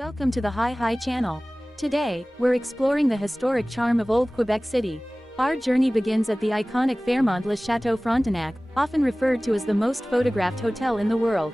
Welcome to the Hi channel. Today, we're exploring the historic charm of Old Quebec City. Our journey begins at the iconic Fairmont Le Château Frontenac, often referred to as the most photographed hotel in the world.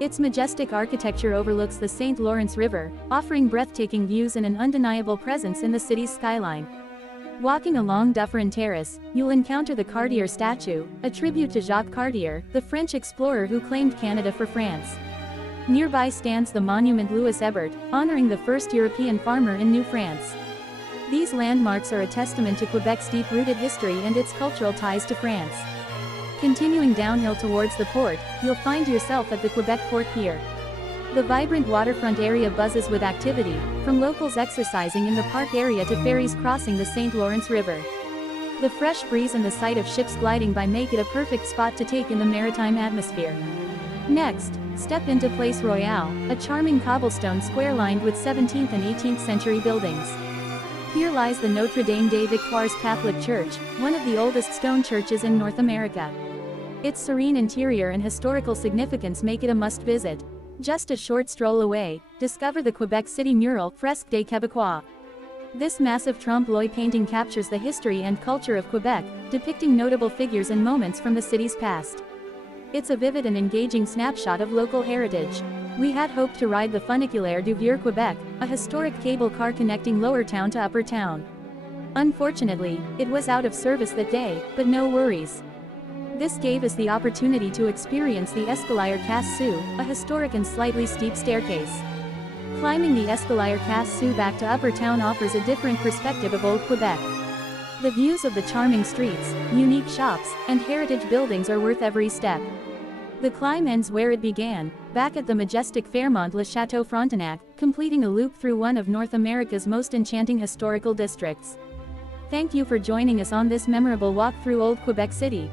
Its majestic architecture overlooks the St. Lawrence River, offering breathtaking views and an undeniable presence in the city's skyline. Walking along Dufferin Terrace, you'll encounter the Cartier Statue, a tribute to Jacques Cartier, the French explorer who claimed Canada for France. Nearby stands the Monument Louis Hébert, honoring the first European farmer in New France. These landmarks are a testament to Quebec's deep-rooted history and its cultural ties to France. Continuing downhill towards the port, you'll find yourself at the Quebec Port Pier. The vibrant waterfront area buzzes with activity, from locals exercising in the park area to ferries crossing the St. Lawrence River. The fresh breeze and the sight of ships gliding by make it a perfect spot to take in the maritime atmosphere. Next, step into Place Royale, a charming cobblestone square lined with 17th and 18th century buildings. Here lies the Notre-Dame-des-Victoires Catholic Church, one of the oldest stone churches in North America. Its serene interior and historical significance make it a must-visit. Just a short stroll away, discover the Quebec City mural, Fresque des Québécois. This massive trompe-l'oeil painting captures the history and culture of Quebec, depicting notable figures and moments from the city's past. It's a vivid and engaging snapshot of local heritage. We had hoped to ride the Funiculaire du Vieux-Québec, a historic cable car connecting Lower Town to Upper Town. Unfortunately, it was out of service that day, but no worries. This gave us the opportunity to experience the Escalier Casse-Cou, a historic and slightly steep staircase. Climbing the Escalier Casse-Cou back to Upper Town offers a different perspective of Old Quebec. The views of the charming streets, unique shops, and heritage buildings are worth every step. The climb ends where it began, back at the majestic Fairmont Le Château Frontenac, completing a loop through one of North America's most enchanting historical districts. Thank you for joining us on this memorable walk through Old Quebec City.